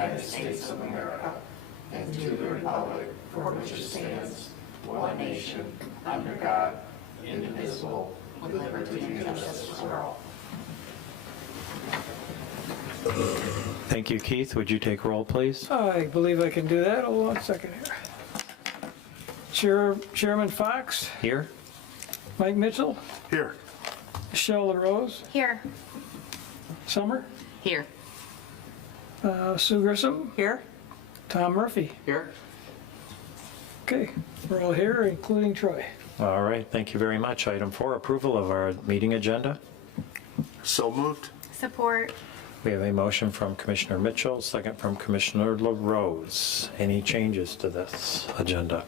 United States of America and to the republic for which it stands, one nation, under God, indivisible, with liberty and justice for all. Thank you, Keith. Would you take roll, please? I believe I can do that. Hold on a second here. Chairman Fox, Here? Mike Mitchell, Here. Michelle LaRose, Here. Summer, Here. Sue Grissom, Here. Tom Murphy. Here. Okay, we're all here, including Troy. All right, thank you very much. Item 4, approval of our meeting agenda. So moved. Support. We have a motion from Commissioner Mitchell, second from Commissioner LaRose. Any changes to this agenda?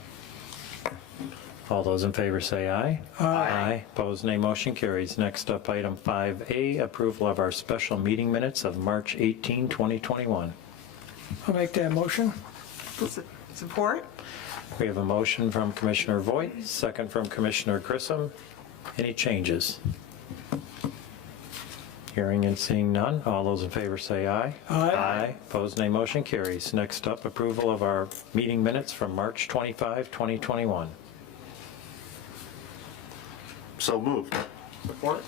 All those in favor say aye. Aye. Opposed, nay. Motion carries. Next up, item 5A, approval of our special meeting minutes of March 18, 2021. I'll make that motion. Support. We have a motion from Commissioner Voigt, second from Commissioner Grissom. Any changes? Hearing and seeing none, all those in favor say aye. Aye. Opposed, nay. Motion carries. Next up, approval of our meeting minutes from March 25, 2021. So moved. Support.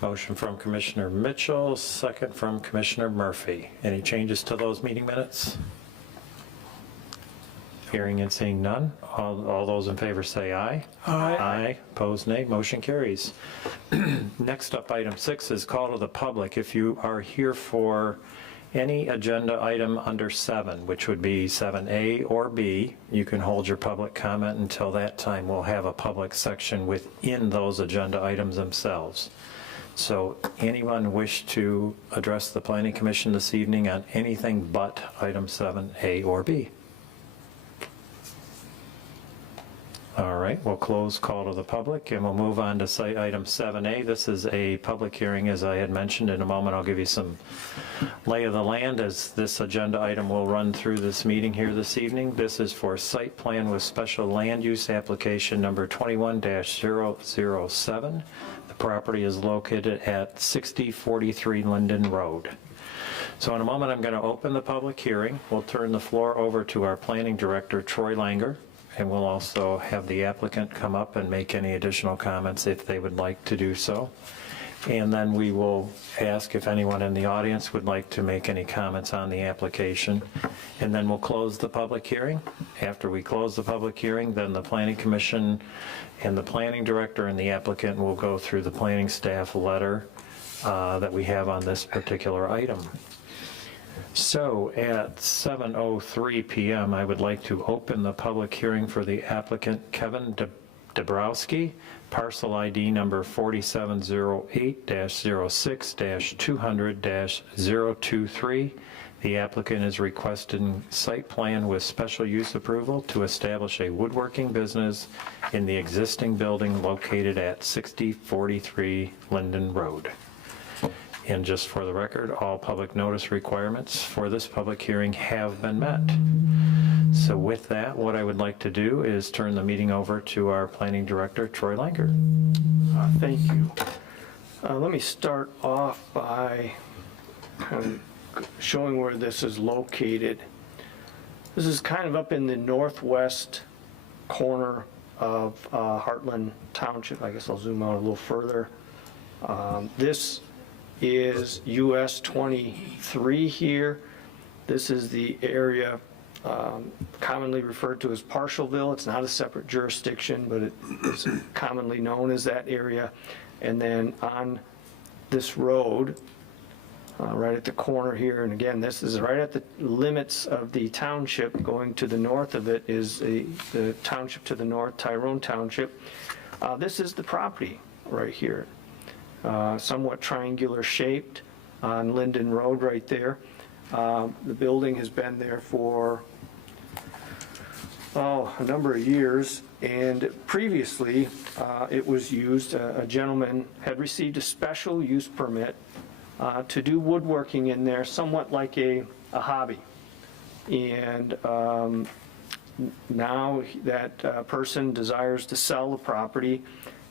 Motion from Commissioner Mitchell, second from Commissioner Murphy. Any changes to those meeting minutes? Hearing and seeing none, all those in favor say aye. Aye. Aye. Opposed, nay. Motion carries. Next up, item 6 is call to the public. If you are here for any agenda item under 7, which would be 7A or B, you can hold your public comment until that time. We'll have a public section within those agenda items themselves. So anyone wish to address the Planning Commission this evening on anything but item 7A or B? All right, we'll close call to the public and we'll move on to site item 7A. This is a public hearing, as I had mentioned. In a moment, I'll give you some lay of the land as this agenda item will run through this meeting here this evening. This is for site plan with special land use application number 21-007. The property is located at 6043 Linden Road. So in a moment, I'm going to open the public hearing. We'll turn the floor over to our planning director, Troy Langer. And we'll also have the applicant come up and make any additional comments if they would like to do so. And then we will ask if anyone in the audience would like to make any comments on the application. And then we'll close the public hearing. After we close the public hearing, then the Planning Commission and the planning director and the applicant will go through the planning staff letter that we have on this particular item. So at 7:03 p.m., I would like to open the public hearing for the applicant Kevin Dabrowski, parcel ID number 4708-06-200-023. The applicant is requesting site plan with special use approval to establish a woodworking business in the existing building located at 6043 Linden Road. And just for the record, all public notice requirements for this public hearing have been met. So with that, what I would like to do is turn the meeting over to our planning director, Troy Langer. Thank you. Let me start off by kind of showing where this is located. This is kind of up in the northwest corner of Heartland Township. I guess I'll zoom out a little further. This is US 23 here. This is the area commonly referred to as Partialville. It's not a separate jurisdiction, but it's commonly known as that area. And then on this road, right at the corner here, and again, this is right at the limits of the township. Going to the north of it is the township to the north, Tyrone Township. This is the property right here. Somewhat triangular shaped on Linden Road right there. The building has been there for a number of years, and previously it was used, a gentleman had received a special use permit to do woodworking in there, somewhat like a hobby. And now that person desires to sell the property,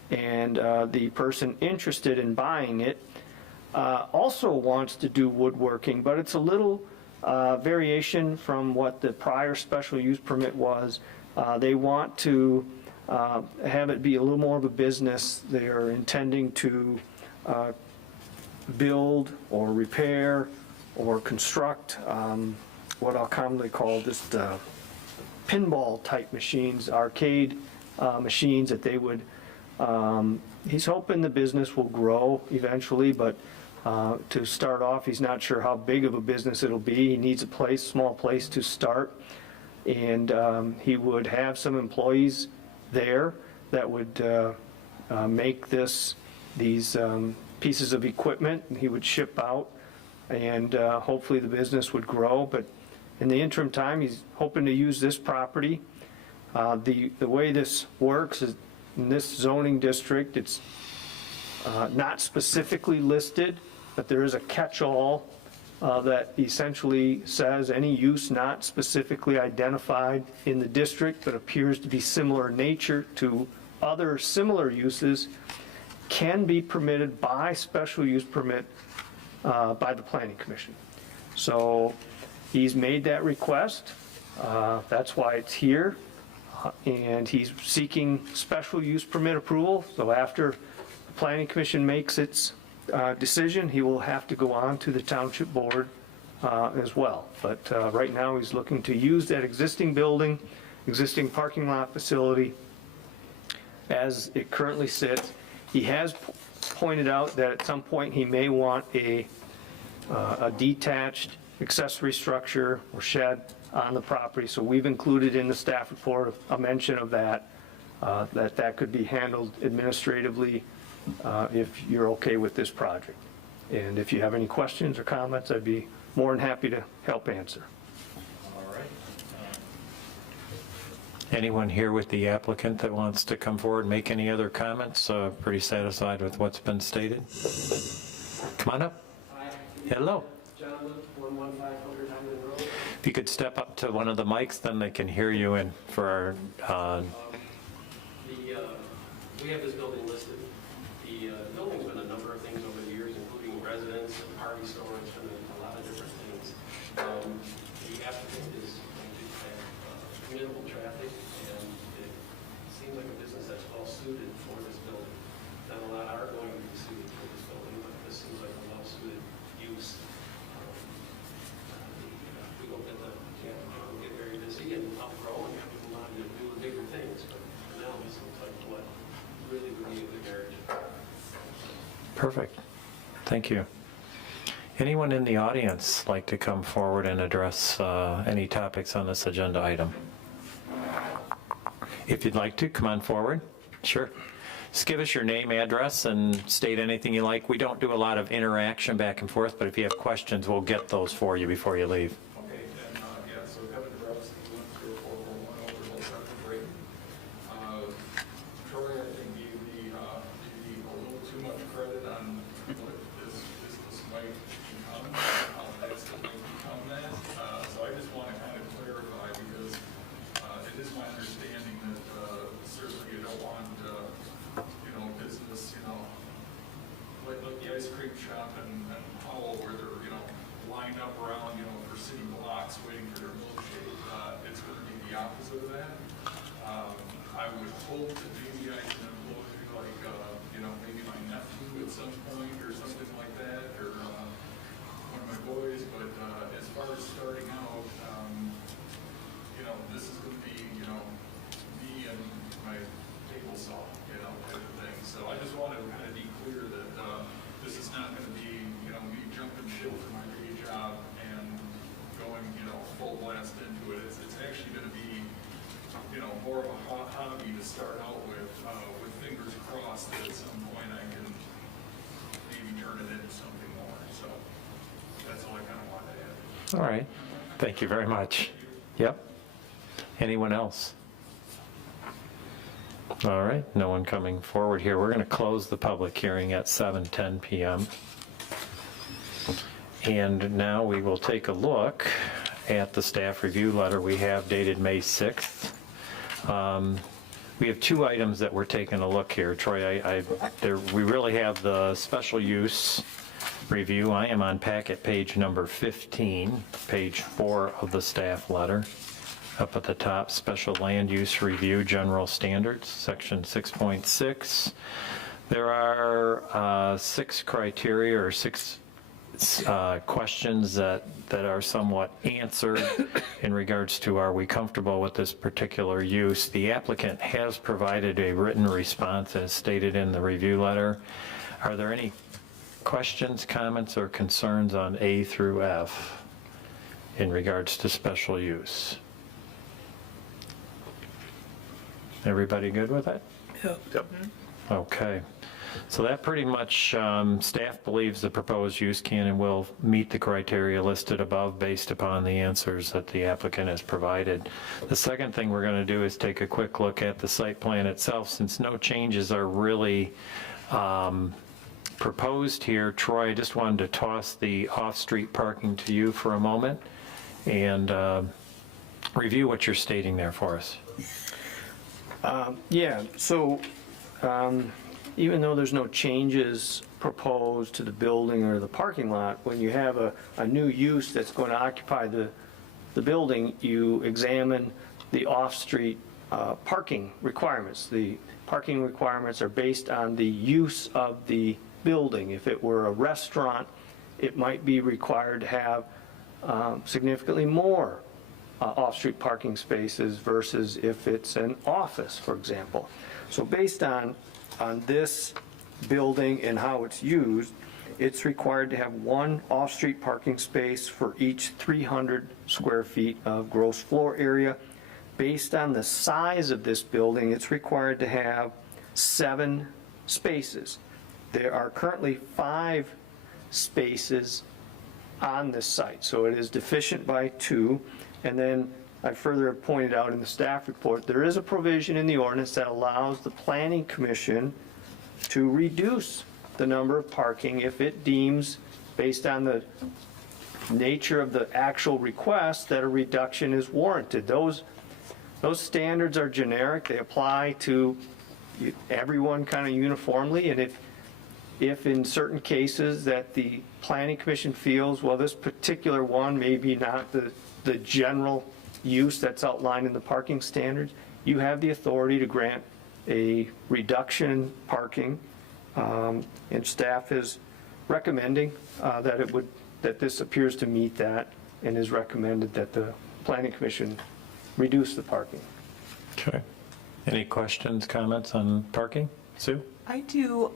and the person interested in buying it also wants to do woodworking, but it's a little variation from what the prior special use permit was. They want to have it be a little more of a business. They are intending to build or repair or construct what I'll commonly call just pinball type machines, arcade machines that they would, he's hoping the business will grow eventually, but to start off, he's not sure how big of a business it'll be. He needs a place, small place to start. And he would have some employees there that would make these pieces of equipment, and he would ship out, and hopefully the business would grow. But in the interim time, he's hoping to use this property. The way this works is in this zoning district, it's not specifically listed, but there is a catch-all that essentially says any use not specifically identified in the district but appears to be similar in nature to other similar uses can be permitted by special use permit by the Planning Commission. So he's made that request. That's why it's here. And he's seeking special use permit approval. So after the Planning Commission makes its decision, he will have to go on to the Township Board as well. But right now, he's looking to use that existing building, existing parking lot facility as it currently sits. He has pointed out that at some point, he may want a detached accessory structure or shed on the property. So we've included in the staff report a mention of that, that could be handled administratively if you're okay with this project. And if you have any questions or comments, I'd be more than happy to help answer. All right. Anyone here with the applicant that wants to come forward and make any other comments? Pretty satisfied with what's been stated? Come on up. Hi. Hello. John Luke, 11500 Highland Road. If you could step up to one of the mics, then they can hear you and for our, We have this building listed. The building's been a number of things over the years, including residence and party stores and a lot of different things. The applicant is going to have minimal traffic, and it seems like a business that's well suited for this building. Not a lot are going to be suited for this building, but this seems like a well suited use. We hope that the camp will get very busy and outgrow and have to move on to do bigger things, but for now, this looks like what really would be a good marriage. perfect. Thank you. Anyone in the audience like to come forward and address any topics on this agenda item? If you'd like to, come on forward. Sure. Just give us your name, address, and state anything you like. We don't do a lot of interaction back and forth, but if you have questions, we'll get those for you before you leave. Okay, and, yeah, so Kevin Grubs, 10441 over Hill Second Break. Troy, I think, gave me a little too much credit on what this business might become, how fast it might become that. So I just want to kind of clarify, because it is my understanding that certainly you don't want, business, like the ice cream shop and Powell, where they're, lined up around, for city blocks waiting for their milkshake. It's going to be the opposite of that. I would hope that maybe I can employ maybe my nephew at some point or something like that, or one of my boys. But as far as starting out, this is going to be, me and my table saw, type of thing. So I just want to kind of be clear that this is not going to be, me jumping ship from my day job and going, full blast into it. It's actually going to be, more of a hobby to start out with fingers crossed that at some point I can maybe turn it into something more. So that's all I kind of wanted to add. All right. Thank you very much. Yep. Anyone else? All right, no one coming forward here. We're going to close the public hearing at 7:10 p.m. And now we will take a look at the staff review letter we have dated May 6th. We have two items that we're taking a look here. Troy, we really have the special use review. I am on packet page number 15, page 4 of the staff letter. Up at the top, special land use review, general standards, section 6.6. There are 6 criteria or 6 questions that are somewhat answered in regards to, are we comfortable with this particular use? The applicant has provided a written response as stated in the review letter. Are there any questions, comments, or concerns on A through F in regards to special use? Everybody good with it? Yep. Okay. So that pretty much, staff believes the proposed use can and will meet the criteria listed above based upon the answers that the applicant has provided. The second thing we're going to do is take a quick look at the site plan itself. Since no changes are really proposed here, Troy, I just wanted to toss the off-street parking to you for a moment and review what you're stating there for us. Yeah, so even though there's no changes proposed to the building or the parking lot, when you have a new use that's going to occupy the building, you examine the off-street parking requirements. The parking requirements are based on the use of the building. If it were a restaurant, it might be required to have significantly more off-street parking spaces versus if it's an office, for example. So based on this building and how it's used, it's required to have 1 off-street parking space for each 300 square feet of gross floor area. Based on the size of this building, it's required to have 7 spaces. There are currently 5 spaces on this site, so it is deficient by 2. And then I further pointed out in the staff report, there is a provision in the ordinance that allows the planning commission to reduce the number of parking if it deems, based on the nature of the actual request, that a reduction is warranted. Those standards are generic. They apply to everyone kind of uniformly, and if in certain cases that the planning commission feels, well, this particular one may be not the general use that's outlined in the parking standards, you have the authority to grant a reduction in parking, and staff is recommending that this appears to meet that, and is recommended that the planning commission reduce the parking. Okay. Any questions, comments on parking? Sue? I do,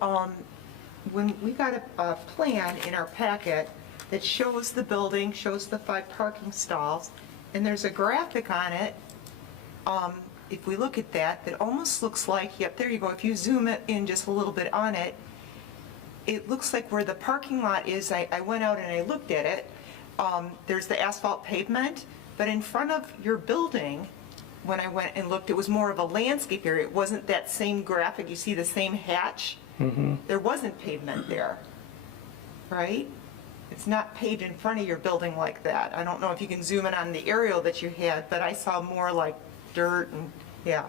when we got a plan in our packet that shows the building, shows the 5 parking stalls, and there's a graphic on it, if we look at that, that almost looks like, yep, there you go, if you zoom it in just a little bit on it, it looks like where the parking lot is. I went out and I looked at it, there's the asphalt pavement, but in front of your building, when I went and looked, it was more of a landscape area. It wasn't that same graphic, you see the same hatch? There wasn't pavement there, right? It's not paved in front of your building like that. I don't know if you can zoom in on the aerial that you had, but I saw more like dirt and, yeah.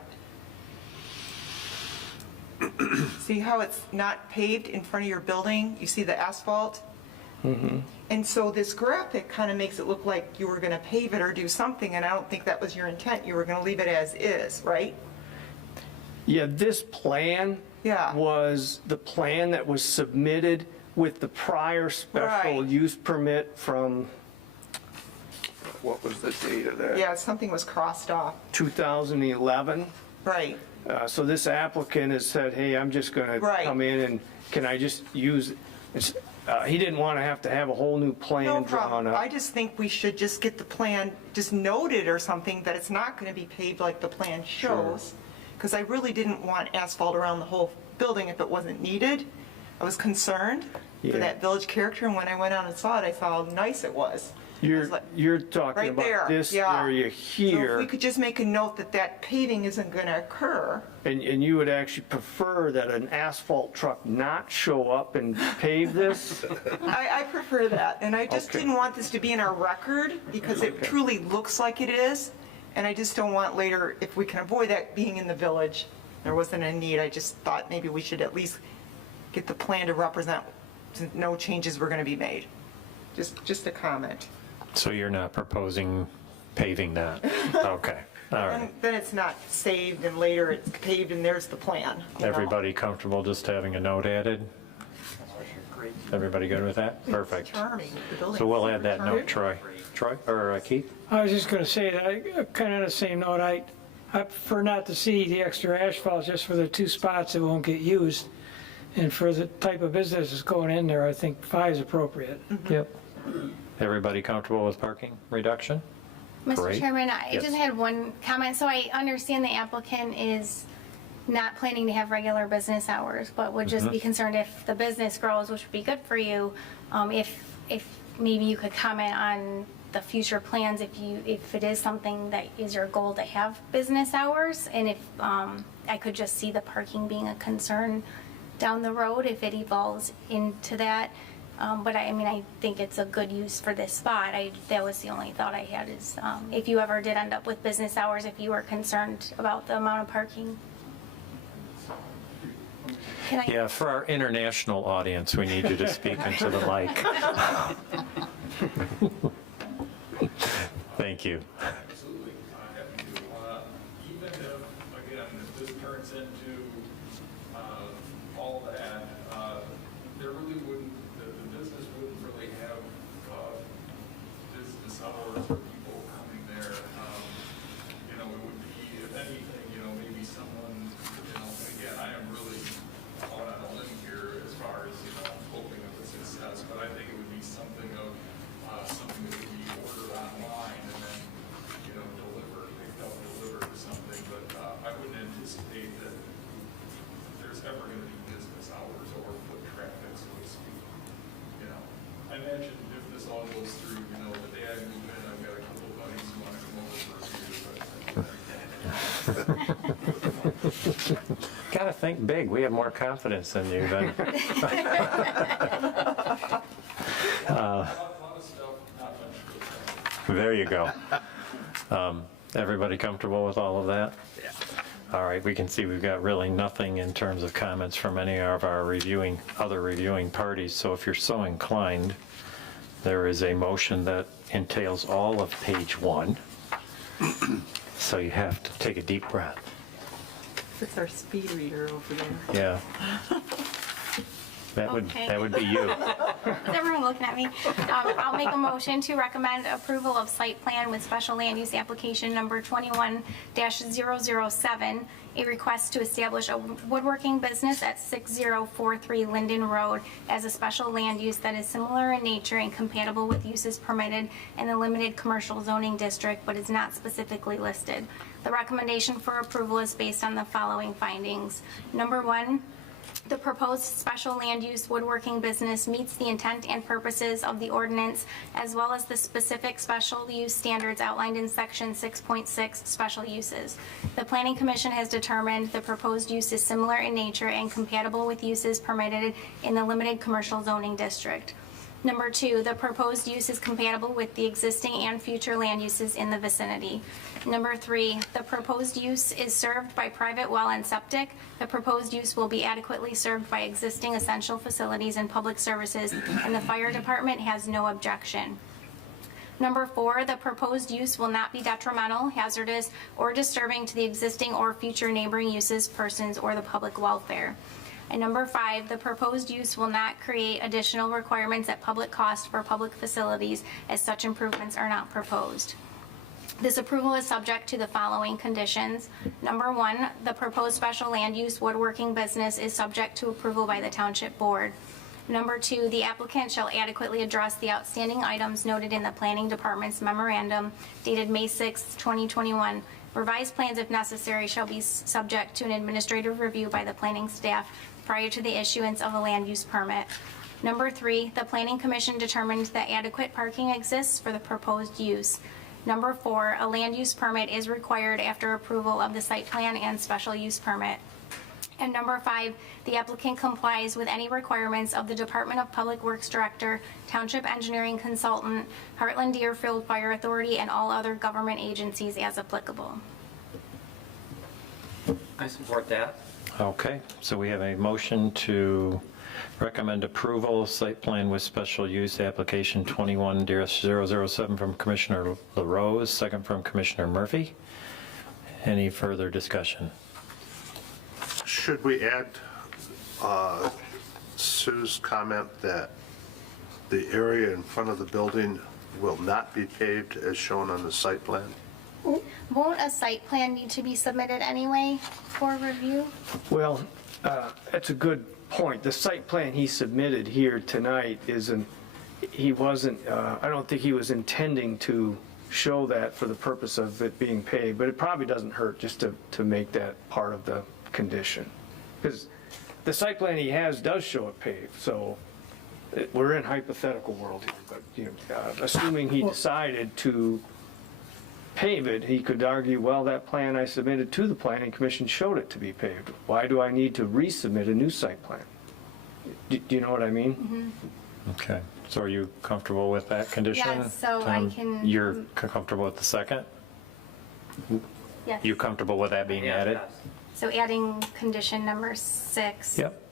See how it's not paved in front of your building? You see the asphalt? And so this graphic kind of makes it look like you were going to pave it or do something, and I don't think that was your intent. You were going to leave it as is, right? Yeah, this plan Yeah. was the plan that was submitted with the prior special Right. use permit from, what was the date of that? Yeah, something was crossed off. 2011. Right. So this applicant has said, hey, I'm just going to Right. come in and can I just use, he didn't want to have a whole new No plan drawn problem. I up. just think we should just get the plan just noted or something that it's not going to be paved like the plan shows. Because I really didn't want asphalt around the whole building if it wasn't needed. I was concerned Yeah. for that village character, and when I went out and saw it, I saw how nice it was. I was like, You're talking right there, about this yeah. area So if here, we could just make a note that that paving isn't going to occur. and you would actually prefer that an asphalt truck not show up and pave this? I prefer that, and I just Okay. didn't want this to be in our record because it truly looks like it is, and I just don't want later, if we can avoid that being in the village, there wasn't a need. I just thought maybe we should at least get the plan to represent no changes were going to be made. Just a comment. So you're not proposing paving that? Okay, all right. And then it's not saved and later it's paved and there's the plan. you know? Everybody comfortable just having a note added? Everybody good with that? Perfect. Charming. The building So we'll is add that charming. note, Troy. Troy, or Keith? I was just gonna say that, kind of on the same note, I prefer not to see the extra asphalt just for the 2 spots that won't get used. And for the type of business that's going in there, I think 5 is appropriate. Yep. Everybody comfortable with parking reduction? Mr. Great. Chairman, I Yes. just had one comment. So I understand the applicant is not planning to have regular business hours, but would just be concerned if the business grows, which would be good for you, if maybe you could comment on the future plans, if it is something that is your goal to have business hours, and if I could just see the parking being a concern down the road if it evolves into that. But I mean, I think it's a good use for this spot. That was the only thought I had is if you ever did end up with business hours, if you were concerned about the amount of parking. Can I? Yeah, for our international audience, we need you to speak into the mic. Thank you. Absolutely, happy to. Even if, again, if this turns into all that, there really wouldn't, the business wouldn't really have business hours or people coming there. You know, it would be, if anything, you know, maybe someone, you know, again, I am really out on a limb here as far as, you know, hoping of a success, but I think it would be something of, something that would be ordered online and then, you know, picked up, delivered or something, but I wouldn't anticipate that there's ever going to be business hours or foot traffic, so to speak. You know, I imagine if this all goes through, you know, the day I move in, I've got a couple of buddies who want to come over for a beer, but Gotta think big. We have more confidence in you than. a lot of stuff, not much. There you go. Everybody comfortable with all of that? Yeah. All right, we can see we've got really nothing in terms of comments from any of our other reviewing parties. So if you're so inclined, there is a motion that entails all of page 1. So you have to take a deep breath. It's our speed reader over there. Yeah. That would be you. Is everyone looking at me? I'll make a motion to recommend approval of site plan with special land use application number 21-007, a request to establish a woodworking business at 6043 Linden Road as a special land use that is similar in nature and compatible with uses permitted in the limited commercial zoning district, but is not specifically listed. The recommendation for approval is based on the following findings. Number 1, the proposed special land use woodworking business meets the intent and purposes of the ordinance as well as the specific special use standards outlined in section 6.6 special uses. The Planning Commission has determined the proposed use is similar in nature and compatible with uses permitted in the limited commercial zoning district. Number 2, the proposed use is compatible with the existing and future land uses in the vicinity. Number 3, the proposed use is served by private well and septic. The proposed use will be adequately served by existing essential facilities and public services, and the fire department has no objection. Number 4, the proposed use will not be detrimental, hazardous, or disturbing to the existing or future neighboring uses, persons, or the public welfare. And number 5, the proposed use will not create additional requirements at public cost for public facilities as such improvements are not proposed. This approval is subject to the following conditions. Number 1, the proposed special land use woodworking business is subject to approval by the Township Board. Number 2, the applicant shall adequately address the outstanding items noted in the Planning Department's memorandum dated May 6, 2021. Revised plans, if necessary, shall be subject to an administrative review by the planning staff prior to the issuance of a land use permit. Number 3, the Planning Commission determined that adequate parking exists for the proposed use. Number 4, a land use permit is required after approval of the site plan and special use permit. And number 5, the applicant complies with any requirements of the Department of Public Works Director, Township Engineering Consultant, Heartland Deerfield Fire Authority, and all other government agencies as applicable. I support that. Okay, so we have a motion to Recommend approval of site plan with special use application 21-007 from Commissioner LaRose, second from Commissioner Murphy. Any further discussion? Should we add Sue's comment that the area in front of the building will not be paved as shown on the site plan? Won't a site plan need to be submitted anyway for review? Well, that's a good point. The site plan he submitted here tonight he wasn't, I don't think he was intending to show that for the purpose of it being paved, but it probably doesn't hurt just to make that part of the condition. Because the site plan he has does show it paved, so we're in hypothetical world here, but, you know, assuming he decided to pave it, he could argue, well, that plan I submitted to the planning commission showed it to be paved. Why do I need to resubmit a new site plan? Do you know what I mean? Okay, so are you comfortable with that condition? Yes, so I can- You're comfortable with the second? Yes. You comfortable with that being added? So adding condition number 6. Yep.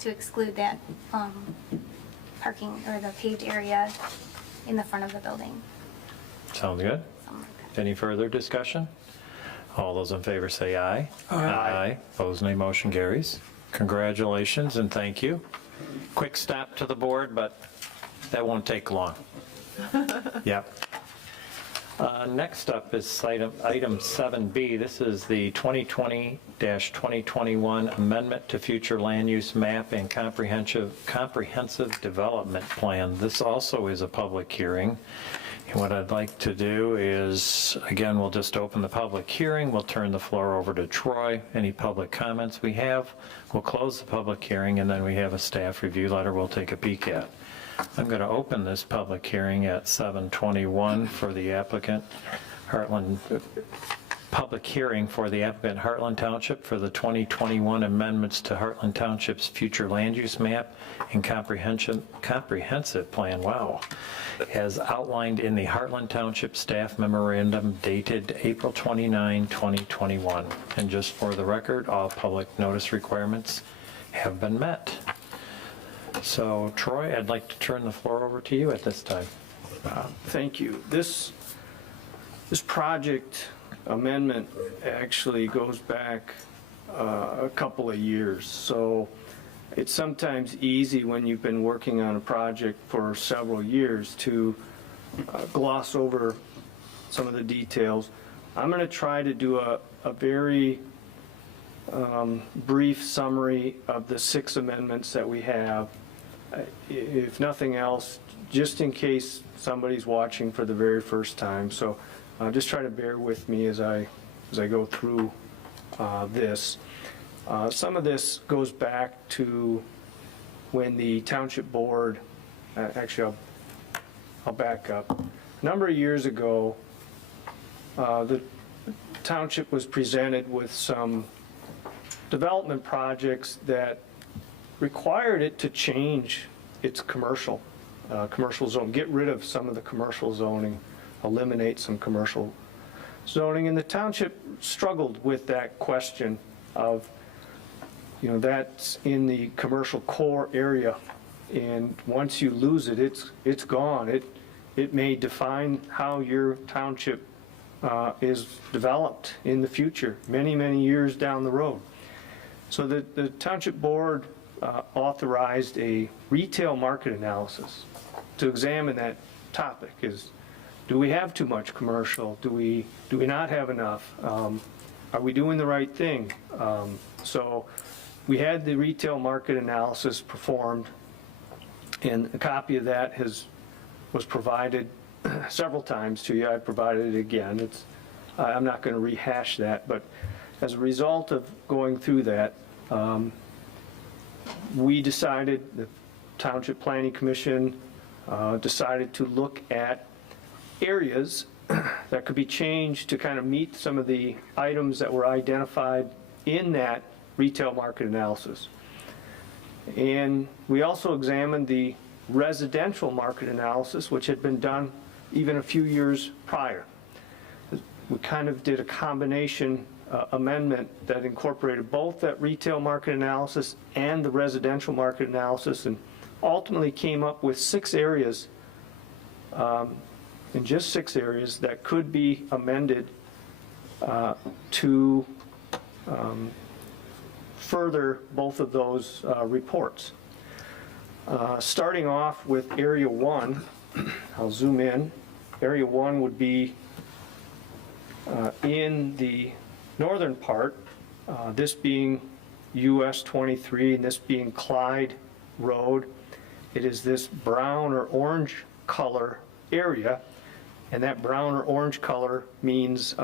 To exclude that parking or the paved area in the front of the building. Sounds good. Something like that. Any further discussion? All those in favor say aye. Aye. Opposed, nay. Motion carries. Congratulations and thank you. Quick stop to the board, but that won't take long. Yep. Next up is item 7B. This is the 2020-2021 Amendment to Future Land Use Map and Comprehensive Development Plan. This also is a public hearing. And what I'd like to do is, again, we'll just open the public hearing. We'll turn the floor over to Troy. Any public comments we have, we'll close the public hearing, and then we have a staff review letter we'll take a peek at. I'm going to open this public hearing at 7:21 for the applicant, public hearing for the applicant Heartland Township for the 2021 amendments to Heartland Township's future land use map and comprehensive plan, wow, as outlined in the Heartland Township staff memorandum dated April 29, 2021. And just for the record, all public notice requirements have been met. So Troy, I'd like to turn the floor over to you at this time. Thank you. This project amendment actually goes back a couple of years. So it's sometimes easy when you've been working on a project for several years to gloss over some of the details. I'm going to try to do a very brief summary of the 6 amendments that we have. If nothing else, just in case somebody's watching for the very first time. So just try to bear with me as I go through this. Some of this goes back to when the township board, actually I'll back up. A number of years ago, the township was presented with some development projects that required it to change its commercial zone, get rid of some of the commercial zoning, eliminate some commercial zoning, and the township struggled with that question of, you know, that's in the commercial core area, and once you lose it, it's gone. It may define how your township is developed in the future, many, many years down the road. So the township board authorized a retail market analysis to examine that topic. Do we have too much commercial? Do we not have enough? Are we doing the right thing? So we had the retail market analysis performed, and a copy of that was provided several times to you. I provided it again. I'm not going to rehash that, but as a result of going through that, we decided, the Township Planning Commission decided to look at areas that could be changed to kind of meet some of the items that were identified in that retail market analysis. And we also examined the residential market analysis, which had been done even a few years prior. We kind of did a combination amendment that incorporated both that retail market analysis and the residential market analysis, and ultimately came up with 6 areas, in just 6 areas, that could be amended to further both of those reports. Starting off with Area 1, I'll zoom in. Area 1 would be in the northern part, this being US 23 and this being Clyde Road. It is this brown or orange color area, and that brown or orange color means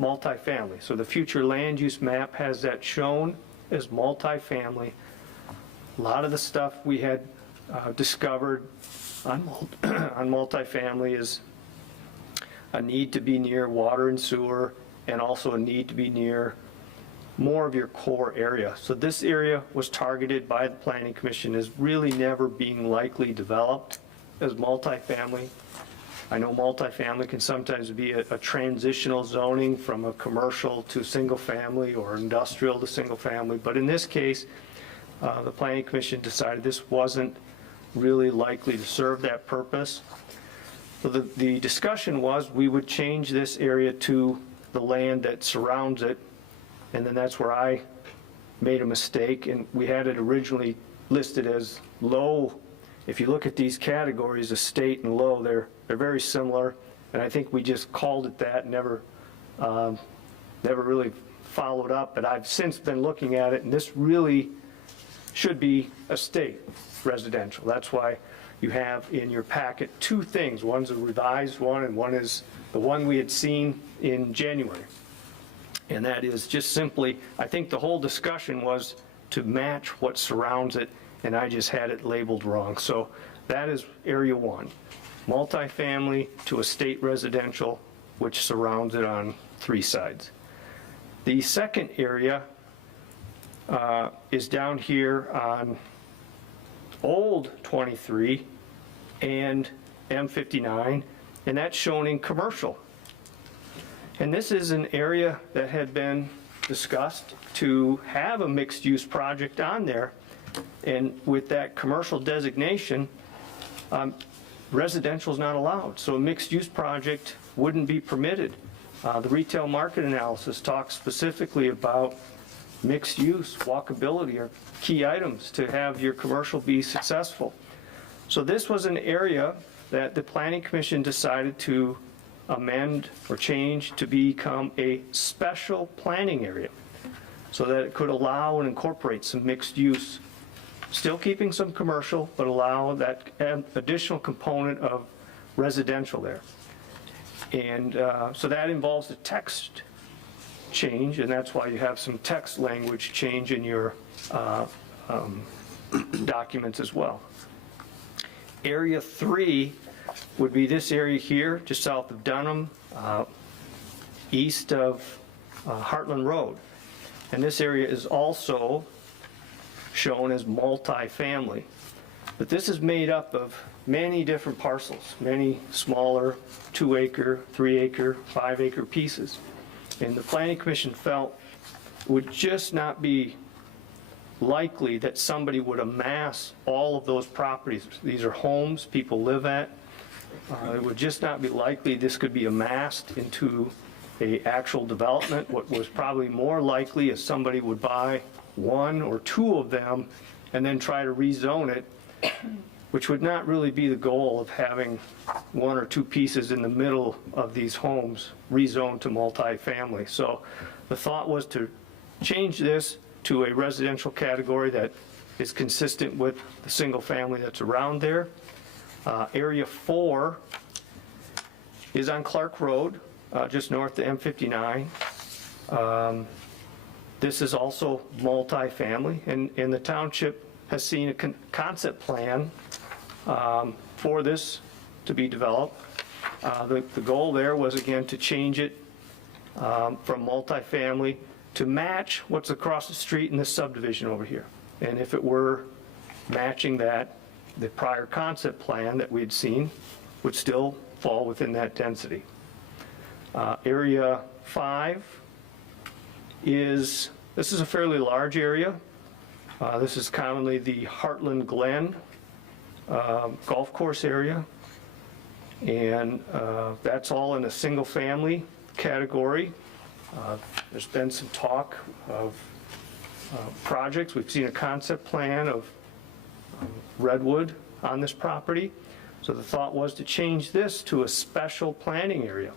multifamily. So the future land use map has that shown as multifamily. A lot of the stuff we had discovered on multifamily is a need to be near water and sewer, and also a need to be near more of your core area. So this area was targeted by the Planning Commission as really never being likely developed as multifamily. I know multifamily can sometimes be a transitional zoning from a commercial to single family or industrial to single family, but in this case, the Planning Commission decided this wasn't really likely to serve that purpose. So the discussion was we would change this area to the land that surrounds it, and then that's where I made a mistake, and we had it originally listed as low. If you look at these categories, estate and low, they're very similar, and I think we just called it that, never really followed up, but I've since been looking at it, and this really should be estate residential. That's why you have in your packet 2 things. One's a revised one, and one is the one we had seen in January. And that is just simply, I think the whole discussion was to match what surrounds it, and I just had it labeled wrong. So that is Area 1, multifamily to estate residential, which surrounds it on 3 sides. The second area is down here on Old 23 and M59, and that's shown in commercial. And this is an area that had been discussed to have a mixed-use project on there, and with that commercial designation, residential is not allowed, so a mixed-use project wouldn't be permitted. The retail market analysis talks specifically about mixed use, walkability are key items to have your commercial be successful. So this was an area that the Planning Commission decided to amend or change to become a special planning area so that it could allow and incorporate some mixed use, still keeping some commercial, but allow that additional component of residential there. And so that involves a text change, and that's why you have some text language change in your documents as well. Area 3 would be this area here, just south of Dunham, east of Heartland Road. And this area is also shown as multifamily. But this is made up of many different parcels, many smaller 2-acre, 3-acre, 5-acre pieces. And the Planning Commission felt it would just not be likely that somebody would amass all of those properties. These are homes people live at. It would just not be likely this could be amassed into a actual development. What was probably more likely is somebody would buy 1 or 2 of them and then try to rezone it, which would not really be the goal of having 1 or 2 pieces in the middle of these homes rezoned to multifamily. So the thought was to change this to a residential category that is consistent with the single family that's around there. Area 4 is on Clark Road, just north of M59. This is also multifamily, and the township has seen a concept plan for this to be developed. The goal there was, again, to change it from multifamily to match what's across the street in this subdivision over here. And if it were matching that, the prior concept plan that we had seen would still fall within that density. Area 5 is, this is a fairly large area. This is commonly the Heartland Glen golf course area. And that's all in a single-family category. There's been some talk of projects. We've seen a concept plan of redwood on this property. So the thought was to change this to a special planning area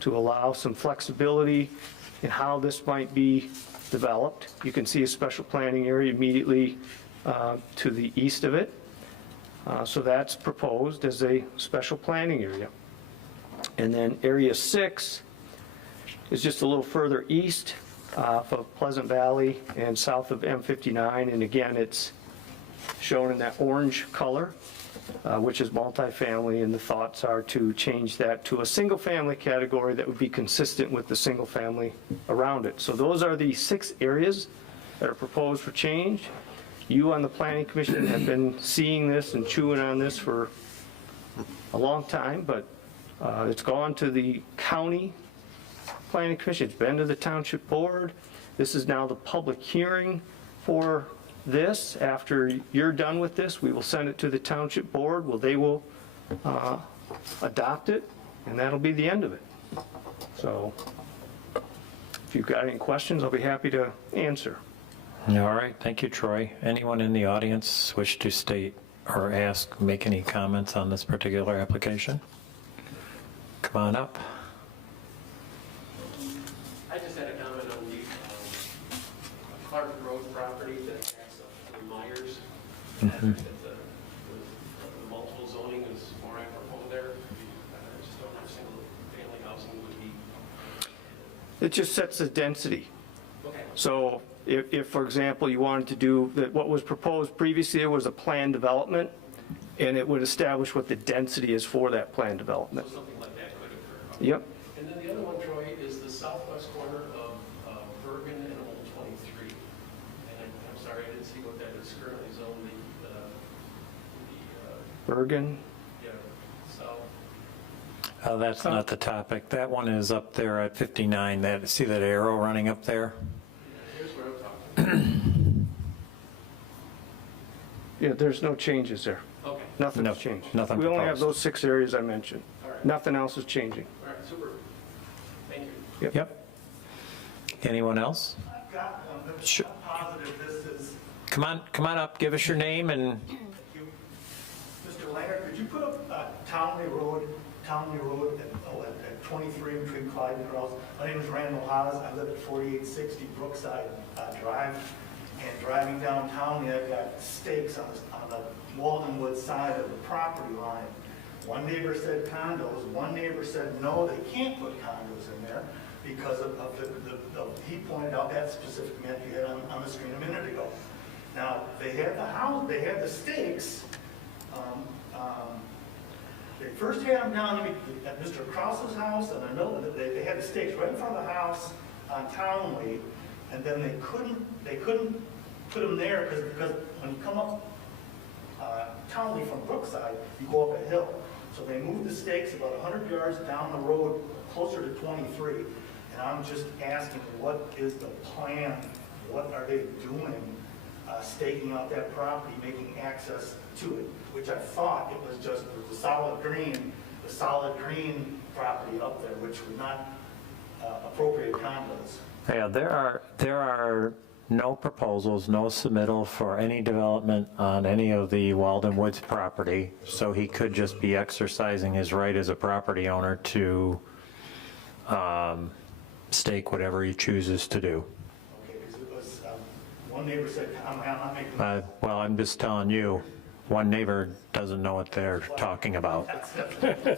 to allow some flexibility in how this might be developed. You can see a special planning area immediately to the east of it. So that's proposed as a special planning area. And then Area 6 is just a little further east off of Pleasant Valley and south of M59. And again, it's shown in that orange color, which is multifamily. And the thoughts are to change that to a single-family category that would be consistent with the single family around it. So those are the 6 areas that are proposed for change. You on the Planning Commission have been seeing this and chewing on this for a long time, but it's gone to the county Planning Commission, it's been to the Township Board. This is now the public hearing for this. After you're done with this, we will send it to the Township Board, well, they will adopt it, and that'll be the end of it. So if you've got any questions, I'll be happy to answer. All right, thank you, Troy. Anyone in the audience wish to state or ask, make any comments on this particular application? Come on up. I just had a comment on the Clark Road property that backs up to Myers. That the multiple zoning is more apropos there. I just don't know if single-family housing would be. It just sets the density. Okay. So if, for example, you wanted to do, what was proposed previously, there was a planned development, and it would establish what the density is for that planned development. So something like that could occur. Yep. And then the other one, Troy, is the southwest corner of Bergen and Old 23. And I'm sorry, I didn't see what that is currently zoned, Bergen, yeah, south. Oh, that's not the topic. That one is up there at 59. That, see that arrow running up there? Here's where I'm talking. yeah, there's no changes there. Okay, Nothing's No, changed. nothing We only have proposed. those 6 areas I mentioned. all right, Nothing else is changing. all right, super. Thank you. Yep. Anyone else? I've got one, but Sure. I'm positive this is, Come on up, give us your name and, Mr. Langer, could you put up Townley Road at 23 between Clyde and Cross? My name is Randall Haas, I live at 4860 Brookside Drive, and driving down Townley, I've got stakes on the Waldenwood side of the property line. One neighbor said condos, one neighbor said no, they can't put condos in there because of he pointed out that specific map you had on the screen a minute ago. Now, they had the house, they had the stakes, they first had them down at Mr. Krause's house, and they had the stakes right in front of the house on Townley, and then they couldn't put them there because when you come up Townley from Brookside, you go up a hill. So they moved the stakes about 100 yards down the road, closer to 23. And I'm just asking, what is the plan? What are they doing, staking out that property, making access to it? Which I thought it was just the solid green property up there, which would not appropriate condos. yeah, there are no proposals, no submittal for any development on any of the Walden Woods property, so he could just be exercising his right as a property owner to stake whatever he chooses to do. Okay, because it was, one neighbor said, I'm not making. Well, I'm just telling you, one neighbor doesn't know what they're talking about. My neighbor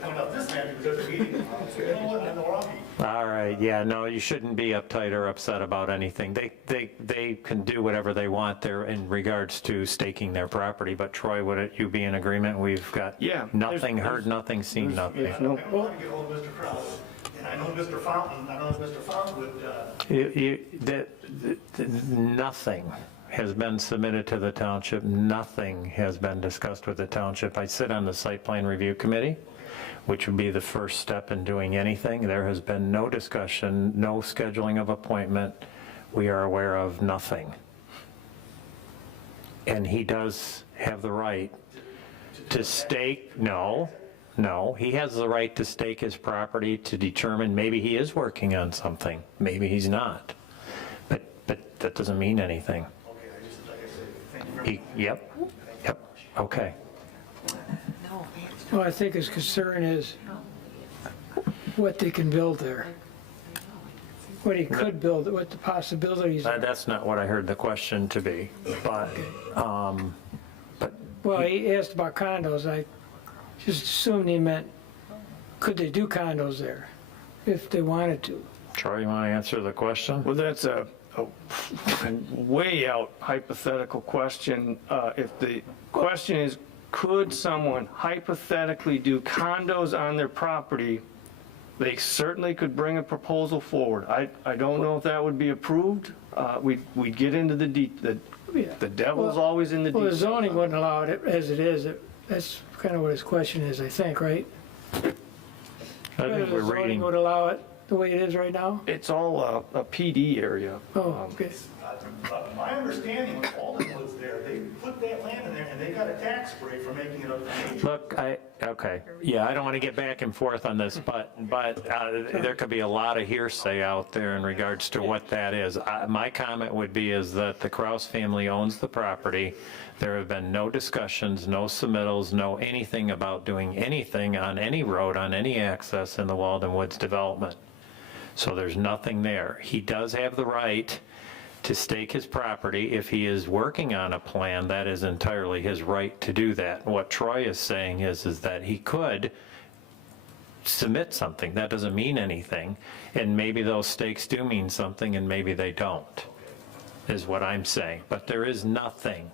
coming up this man because there's a meeting. You know what, I'm wrong. All right, yeah, no, you shouldn't be uptight or upset about anything. They can do whatever they want there in regards to staking their property, but Troy, would you be in agreement? We've got Yeah, nothing, heard nothing, seen nothing. There's no, I don't want to get hold of Mr. Krause, and I know Mr. Fountain, would, Nothing has been submitted to the township, nothing has been discussed with the township. I sit on the site plan review committee. which would be the first step in doing anything. There has been no discussion, no scheduling of appointment. We are aware of nothing. And he does have the right to stake, no, he has the right to stake his property to determine maybe he is working on something, maybe he's not. But that doesn't mean anything. Okay, I just, like I said, thank you very much. Yep, okay. No, Well, I think his concern is what they can build there. What he could build, what the possibilities are. That's not what I heard the question to be, but, Well, he asked about condos, I just assumed he meant, could they do condos there if they wanted to? Troy, you want to answer the question? Well, that's a way out hypothetical question. If the question is, could someone hypothetically do condos on their property, they certainly could bring a proposal forward. I don't know if that would be approved. We'd get into the the devil's always in the Well, the details. zoning wouldn't allow it as it is. That's kind of what his question is, I think, right? I think The we're zoning reading, would allow it the way it is right now? It's all a PD area. Oh, okay. My understanding with Alden Woods there, they put that land in there and they got a tax break for making it a nature. look, okay, yeah, I don't want to get back and forth on this, but there could be a lot of hearsay out there in regards to what that is. My comment would be is that the Kraus family owns the property. There have been no discussions, no submittals, no anything about doing anything on any road, on any access in the Walden Woods development. So there's nothing there. He does have the right to stake his property. If he is working on a plan, that is entirely his right to do that. What Troy is saying is that he could submit something. That doesn't mean anything. And maybe those stakes do mean something and maybe they don't, is what I'm saying. But there is nothing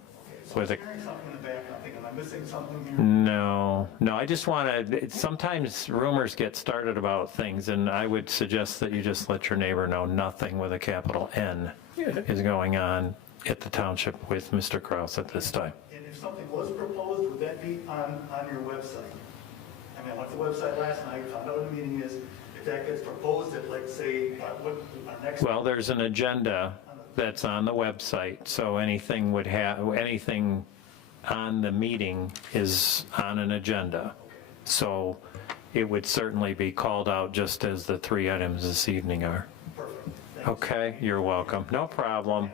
with a I'm hearing something in the back, I'm thinking, am I missing something here? no, I just want to, sometimes rumors get started about things, and I would suggest that you just let your neighbor know nothing with a capital N is going on at the township with Mr. Kraus at this time. And if something was proposed, would that be on your website? I mean, I went to the website last night, found out what the meeting is. If that gets proposed at, like, say, what, our next. Well, there's an agenda that's on the website, so anything on the meeting is on an agenda. So it would certainly be called out just as the 3 items this evening are. Perfect. Okay, you're welcome. No problem.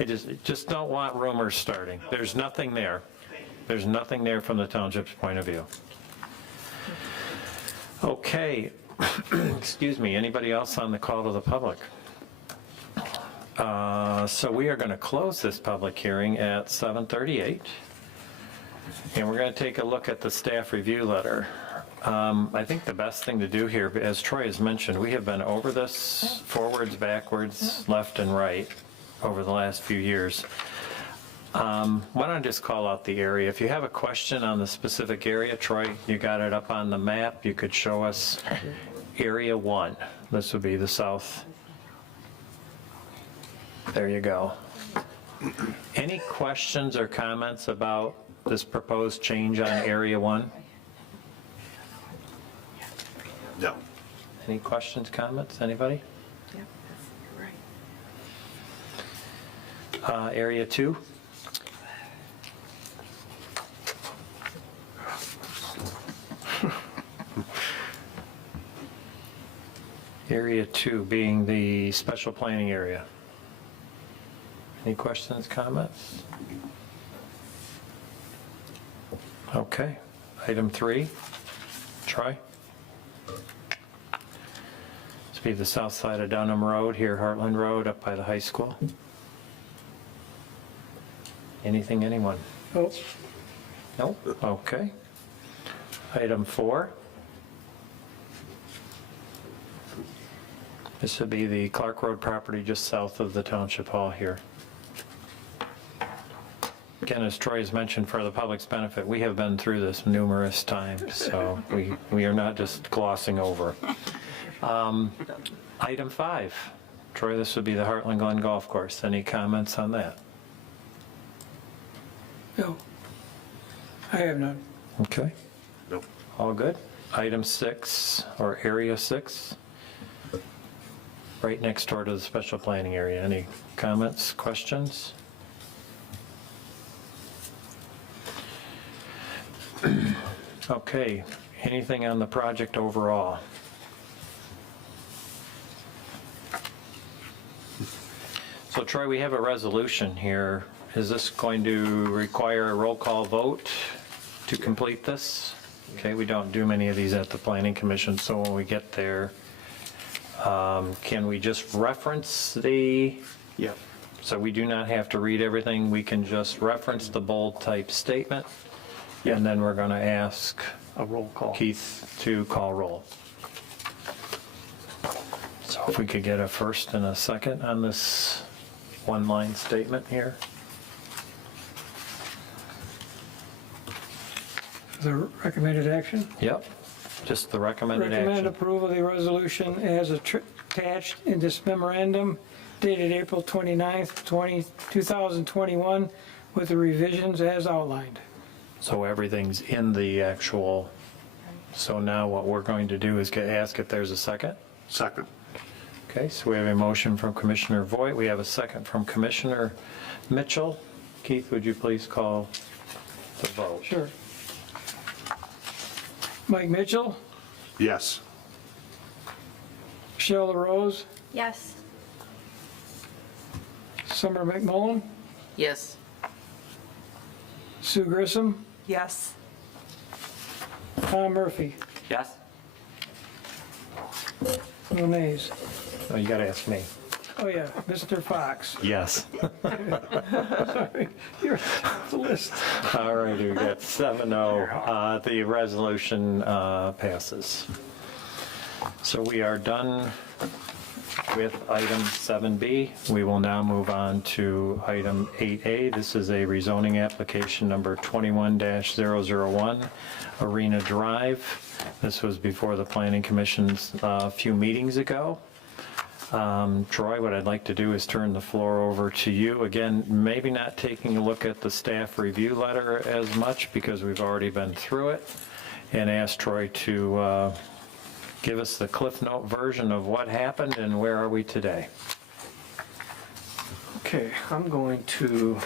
I just don't want rumors starting. There's nothing there. There's nothing there from the township's point of view. Okay, excuse me, anybody else on the call to the public? So we are going to close this public hearing at 7:38. And we're going to take a look at the staff review letter. I think the best thing to do here, as Troy has mentioned, we have been over this forwards, backwards, left and right over the last few years. Why don't I just call out the area? If you have a question on the specific area, Troy, you got it up on the map. You could show us Area 1. This would be the south. There you go. Any questions or comments about this proposed change on Area 1? No. Any questions, comments, anybody? Yep, you're right. Area 2? Area 2 being the special planning area. Any questions, comments? Okay. Item 3, Troy? This would be the south side of Dunham Road, here Heartland Road, up by the high school. Anything, anyone? Oh, No? Okay. Item 4. This would be the Clark Road property just south of the Township Hall here. Again, as Troy has mentioned, for the public's benefit, we have been through this numerous times, so we are not just glossing over. Item 5. Troy, this would be the Heartland Glen Golf Course. Any comments on that? no. I have none. Okay. Nope. All good? item 6, or area 6, right next door to the special planning area. Any comments, questions? Okay, anything on the project overall? So Troy, we have a resolution here. Is this going to require a roll call vote to complete this? Okay, we don't do many of these at the planning commission, so when we get there, can we just reference the, Yeah. so we do not have to read everything, we can just reference the bold type statement? Yeah. And then we're going to ask A roll call. Keith to call roll. So if we could get a first and a second on this one-line statement here. The recommended action? Yep, just the recommended Recommend action. approval of the resolution as attached in this memorandum dated April 29th, 2021, with the revisions as outlined. So everything's in the actual, so now what we're going to do is ask if there's a second. Second. Okay, so we have a motion from Commissioner Voigt. We have a second from Commissioner Mitchell. Keith, would you please call the vote? Sure. Mike Mitchell, Yes. Michelle LaRose, Yes. Summer McMullen, Yes. Sue Grissom, Yes. Tom Murphy. Yes. No nays. Oh, you got to ask me. Oh, yeah, Mr. Fox. Yes. Sorry, you're the list. All right, we got 7-0. The resolution passes. So we are done with item 7B. We will now move on to item 8A. This is a rezoning application number 21-001, Arena Drive. This was before the Planning Commission a few meetings ago. Troy, what I'd like to do is turn the floor over to you. Again, maybe not taking a look at the staff review letter as much because we've already been through it, and ask Troy to give us the Cliff Note version of what happened and where are we today. Okay, I'm going to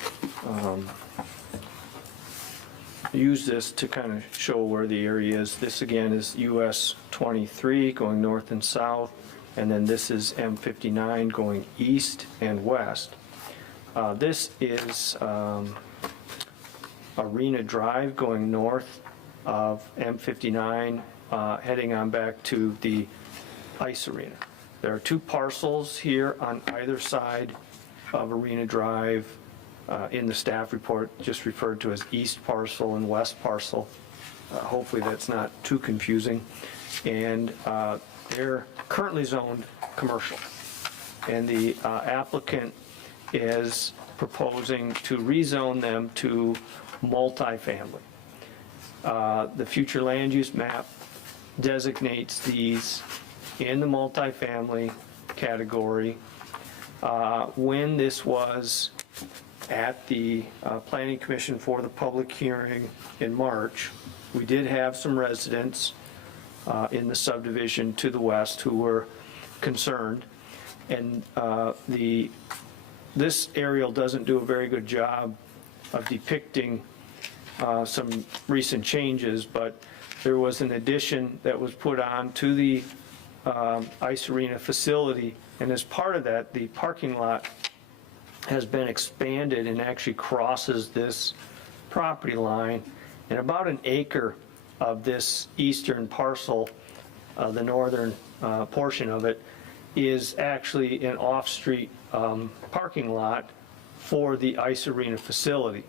use this to kind of show where the area is. This again is US 23 going north and south, and then this is M59 going east and west. This is Arena Drive going north of M59, heading on back to the ice arena. There are two parcels here on either side of Arena Drive, in the staff report, just referred to as east parcel and west parcel. Hopefully that's not too confusing. And they're currently zoned commercial. And the applicant is proposing to rezone them to multifamily. The future land use map designates these in the multifamily category. When this was at the Planning Commission for the public hearing in March, we did have some residents in the subdivision to the west who were concerned. And this aerial doesn't do a very good job of depicting some recent changes, but there was an addition that was put on to the ice arena facility, and as part of that, the parking lot has been expanded and actually crosses this property line, and about an acre of this eastern parcel, the northern portion of it, is actually an off-street parking lot for the ice arena facility.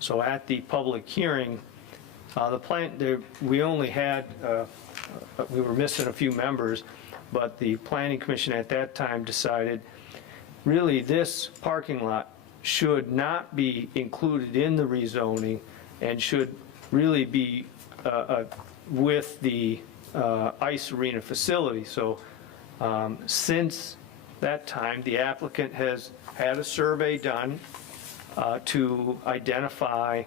So at the public hearing, we only had, we were missing a few members, but the Planning Commission at that time decided really this parking lot should not be included in the rezoning and should really be with the ice arena facility. So since that time, the applicant has had a survey done to identify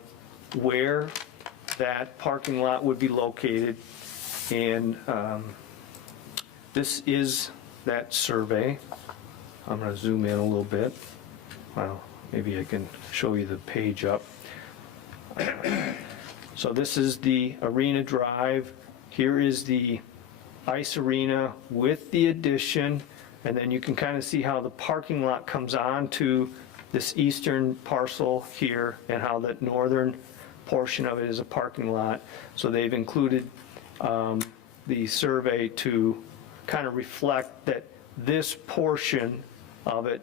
where that parking lot would be located, And this is that survey. I'm going to zoom in a little bit. Well, maybe I can show you the page up. So this is the Arena Drive. Here is the ice arena with the addition, and then you can kind of see how the parking lot comes onto this eastern parcel here and how that northern portion of it is a parking lot. So they've included the survey to kind of reflect that this portion of it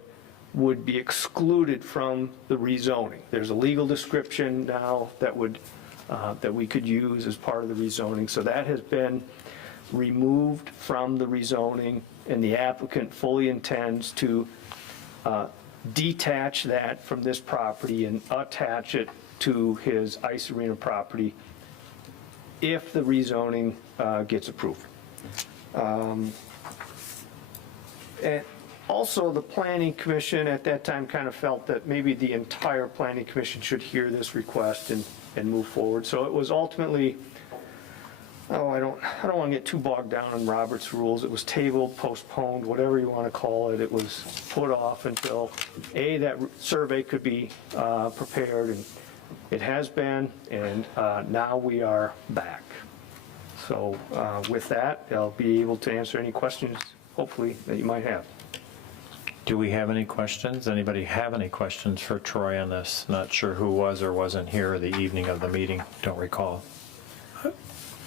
would be excluded from the rezoning. There's a legal description now that we could use as part of the rezoning. So that has been removed from the rezoning, and the applicant fully intends to detach that from this property and attach it to his ice arena property if the rezoning gets approved. And also, the planning commission at that time kind of felt that maybe the entire planning commission should hear this request and move forward. So it was ultimately, I don't want to get too bogged down in Robert's rules. It was tabled, postponed, whatever you want to call it. It was put off until, that survey could be prepared, and it has been, and now we are back. So with that, I'll be able to answer any questions, hopefully, that you might have. Do we have any questions? Anybody have any questions for Troy on this? Not sure who was or wasn't here the evening of the meeting, don't recall.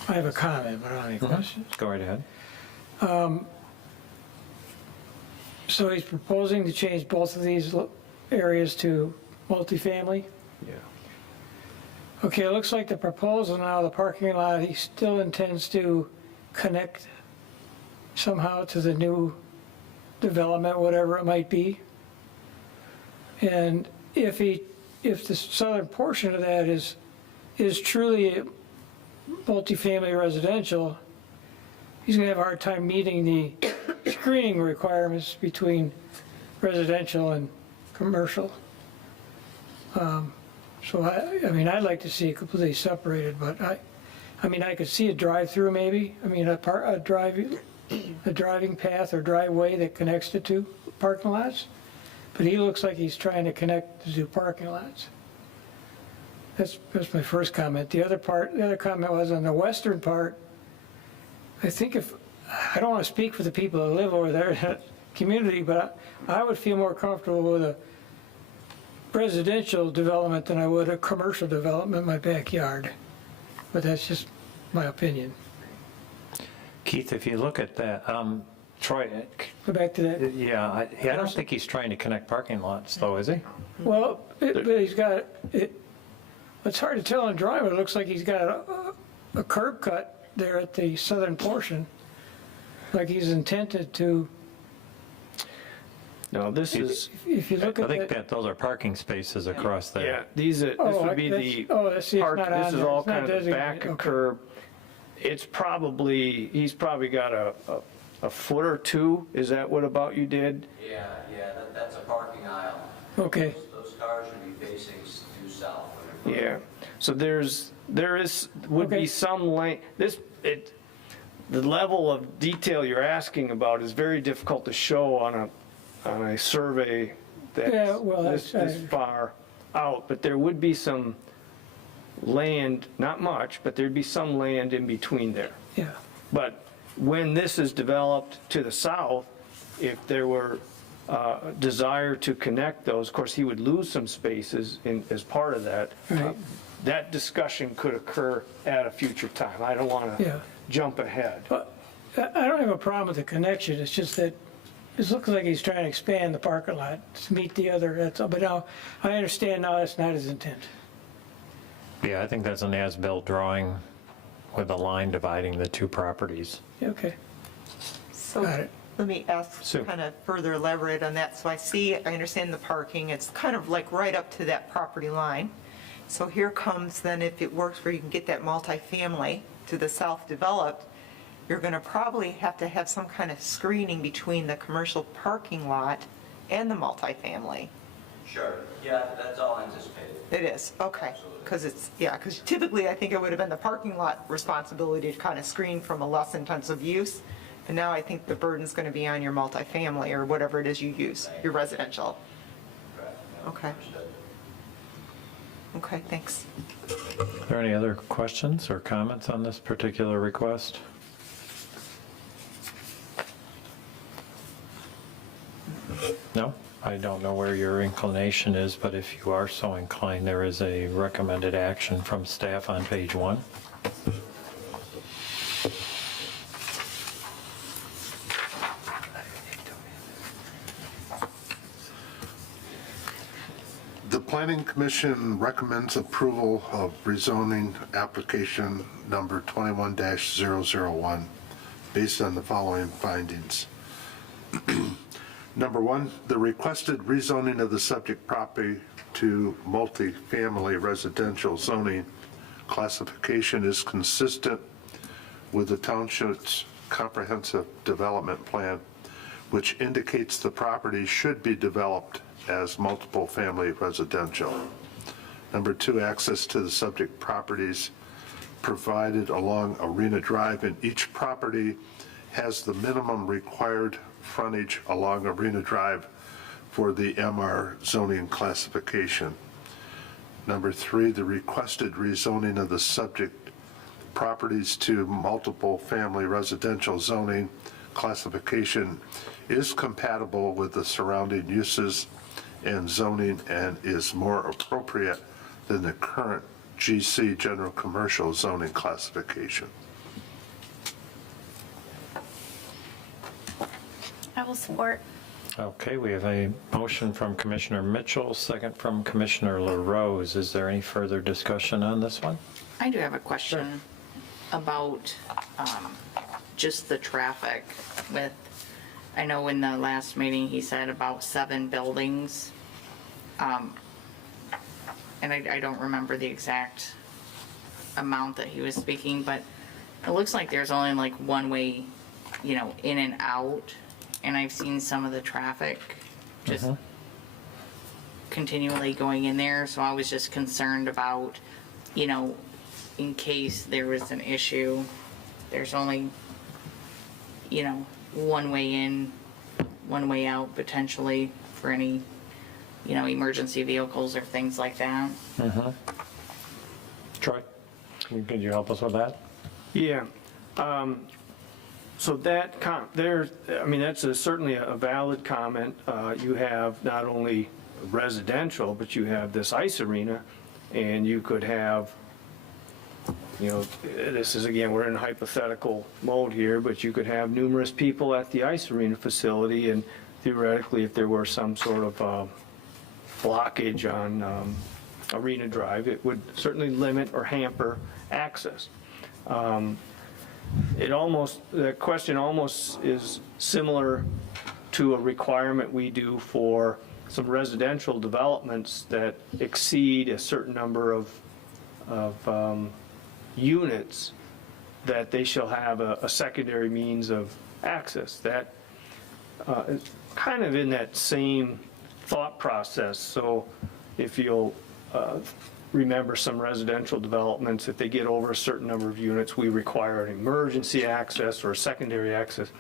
I have a comment, but I don't have any questions. Go right ahead. So he's proposing to change both of these areas to multifamily? Yeah. Okay, it looks like the proposal now, the parking lot, he still intends to connect somehow to the new development, whatever it might be. And if the southern portion of that is truly multifamily residential, he's gonna have a hard time meeting the screening requirements between residential and commercial. So I mean, I'd like to see it completely separated, but I mean, I could see a drive-through maybe. I mean, a driving path or driveway that connects the two parking lots. But he looks like he's trying to connect the two parking lots. That's my first comment. The other comment was on the western part. I think I don't want to speak for the people that live over there in that community, but I would feel more comfortable with a residential development than I would a commercial development in my backyard. But that's just my opinion. Keith, if you look at that, Troy, Go back to that. yeah, I don't think he's trying to connect parking lots though, is he? Well, but he's got, it's hard to tell in drawing, but it looks like he's got a curb cut there at the southern portion. Like he's intended to, No, this is, if you look I at think that. that those are parking spaces across there. yeah, this would be the that's see, it's park, not this on is there. all It's not kind of the designated. back Okay. curb. He's probably got a foot or two, is that what about you did? Yeah, that's a parking aisle. Okay, Those cars would be facing due south. Yeah, so would be Okay. some length, the level of detail you're asking about is very difficult to show on a survey Yeah, that's well, this far out, but there would be some land, not much, but there'd be some land in between there. yeah. But when this is developed to the south, if there were desire to connect those, of course, he would lose some spaces as part of that. Right. That discussion could occur at a future time. I don't want Yeah. to jump ahead. But I don't have a problem with the connection, it's just that it looks like he's trying to expand the parking lot to meet the other, that's all. But now, I understand now that's not his intent. Yeah, I think that's an as-built drawing with a line dividing the two properties. Yeah, okay, So got it. let me ask, Sue. kind of further elaborate on that. So I understand the parking, it's kind of like right up to that property line. So here comes then, if it works where you can get that multifamily to the south developed, you're going to probably have to have some kind of screening between the commercial parking lot and the multifamily. Sure, yeah, that's all anticipated. It is, okay. Because it's, yeah, because typically I think it would have been the parking lot responsibility to kind of screen from a less intensive use. And now I think the burden's going to be on your multifamily or whatever it is you use, your residential. Correct. Yeah, Okay. understood. Okay, thanks. Are there any other questions or comments on this particular request? No? I don't know where your inclination is, but if you are so inclined, there is a recommended action from staff on page 1. The Planning Commission recommends approval of rezoning application number 21-001 based on the following findings. Number 1, the requested rezoning of the subject property to multifamily residential zoning classification is consistent with the township's comprehensive development plan, which indicates the property should be developed as multiple family residential. Number 2, access to the subject properties provided along Arena Drive, and each property has the minimum required frontage along Arena Drive for the MR zoning classification. Number 3, the requested rezoning of the subject properties to multiple family residential zoning classification is compatible with the surrounding uses and zoning and is more appropriate than the current GC general commercial zoning classification. I will support. Okay, we have a motion from Commissioner Mitchell, second from Commissioner LaRose. Is there any further discussion on this one? I do have a question about just the traffic with, I know in the last meeting he said about 7 buildings. And I don't remember the exact amount that he was speaking, but it looks like there's only like one way, you know, in and out. And I've seen some of the traffic just continually going in there. So I was just concerned about, you know, in case there was an issue, there's only, you know, one way in, one way out potentially for any, you know, emergency vehicles or things like that. Troy, could you help us with that? Yeah. So that, I mean, that's certainly a valid comment. You have not only residential, but you have this ice arena, and you could have, you know, this is, again, we're in hypothetical mode here, but you could have numerous people at the ice arena facility, and theoretically, if there were some sort of blockage on Arena Drive, it would certainly limit or hamper access. The question almost is similar to a requirement we do for some residential developments that exceed a certain number of units, that they shall have a secondary means of access. That is kind of in that same thought process. So if you'll remember some residential developments, if they get over a certain number of units, we require an emergency access or a secondary access.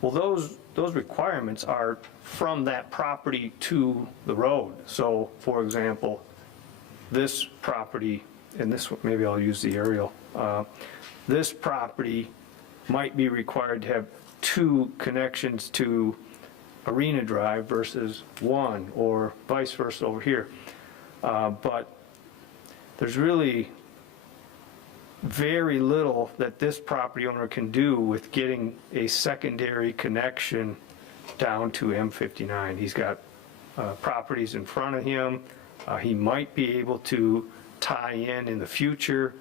Well, those requirements are from that property to the road. So, for example, this property, and this one, maybe I'll use the aerial, this property might be required to have 2 connections to Arena Drive versus 1, or vice versa over here. But there's really very little that this property owner can do with getting a secondary connection down to M59. He's got properties in front of him. He might be able to tie in the future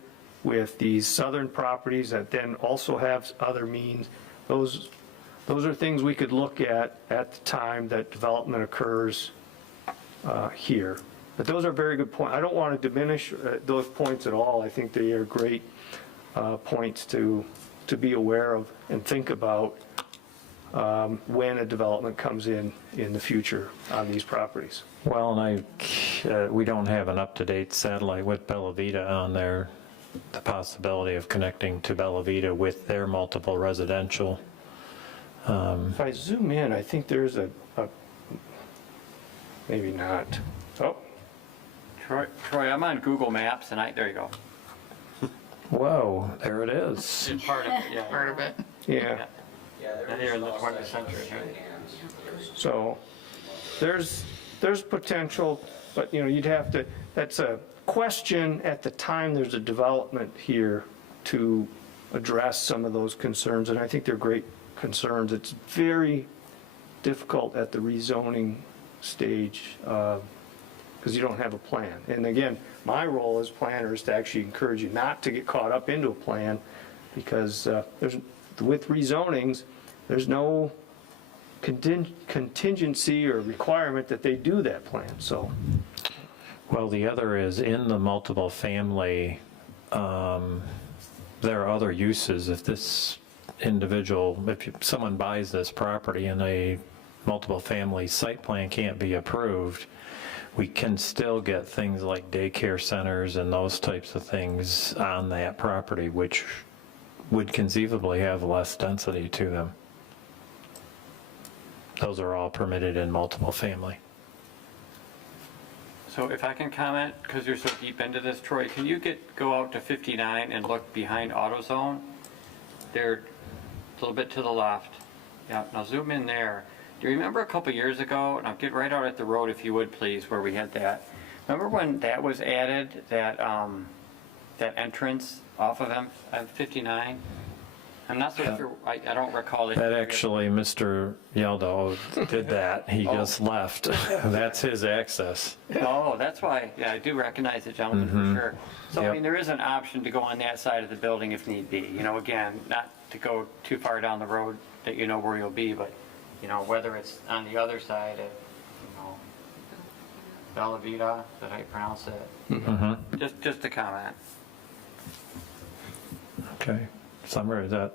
with these southern properties that then also have other means. Those are things we could look at the time that development occurs here. But those are very good points. I don't want to diminish those points at all. I think they are great points to be aware of and think about when a development comes in the future on these properties. Well, and we don't have an up-to-date satellite with Bella Vita on there. The possibility of connecting to Bella Vita with their multiple residential. If I zoom in, I think there's a maybe not. Oh, Troy, I'm on Google Maps and there you go. Whoa, there it is. It's part of it, yeah. Part of it. yeah. And here in the 20th century, right? So there's potential, but you'd have to, that's a question at the time there's a development here to address some of those concerns, and I think they're great concerns. It's very difficult at the rezoning stage because you don't have a plan. And again, my role as planner is to actually encourage you not to get caught up into a plan because with rezonings, there's no contingency or requirement that they do that plan, so. Well, the other is in the multiple family, there are other uses. If this individual, someone buys this property and a multiple family site plan can't be approved, we can still get things like daycare centers and those types of things on that property, which would conceivably have less density to them. Those are all permitted in multiple family. So if I can comment, because you're so deep into this, Troy, can you go out to 59 and look behind AutoZone? They're a little bit to the left. Yeah, now zoom in there. Do you remember a couple years ago, now get right out at the road if you would please, where we had that. Remember when that was added, that entrance off of M59? I'm not so sure, I don't recall it. That actually, Mr. Yaldo did that. He just left. That's his access. Oh, that's why, yeah, I do recognize it, gentlemen, for sure. So, I Yep. mean, there is an option to go on that side of the building if need be. Again, not to go too far down the road that you know where you'll be, but, whether it's on the other side of, Bella Vita, is that how you pronounce it? Just a comment. Okay. Summer, is that?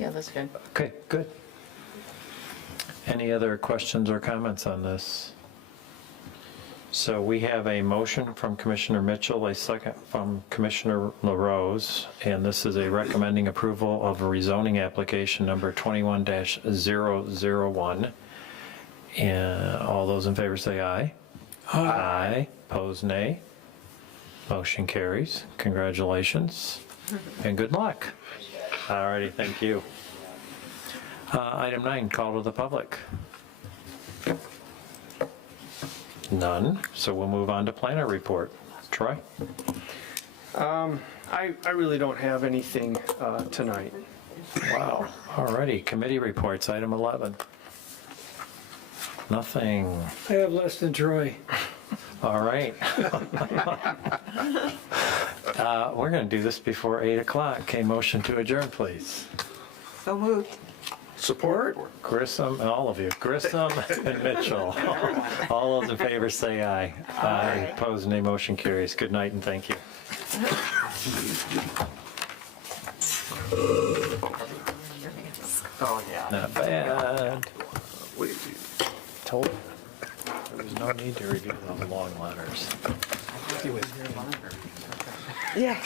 Yeah, that's good. Okay, good. Any other questions or comments on this? So we have a motion from Commissioner Mitchell, a second from Commissioner LaRose, and this is a recommending approval of a rezoning application number 21-001. And all those in favor say aye. Aye. Opposed, nay. Motion carries. Congratulations and good luck. All righty, thank you. Item 9, call to the public. None, so we'll move on to planner report. Troy? I really don't have anything tonight. Wow, all righty, committee reports, item 11. Nothing, I have less than Troy. all right. We're going to do this before 8 o'clock. Okay, motion to adjourn, please. So moved. Support? Grissom, and all of you, Grissom and Mitchell. All those in favor say aye. Aye. Opposed, nay. Motion carries. Good night and thank you. Oh, yeah. Not bad. Told you. There was no need to review those long letters. Yeah.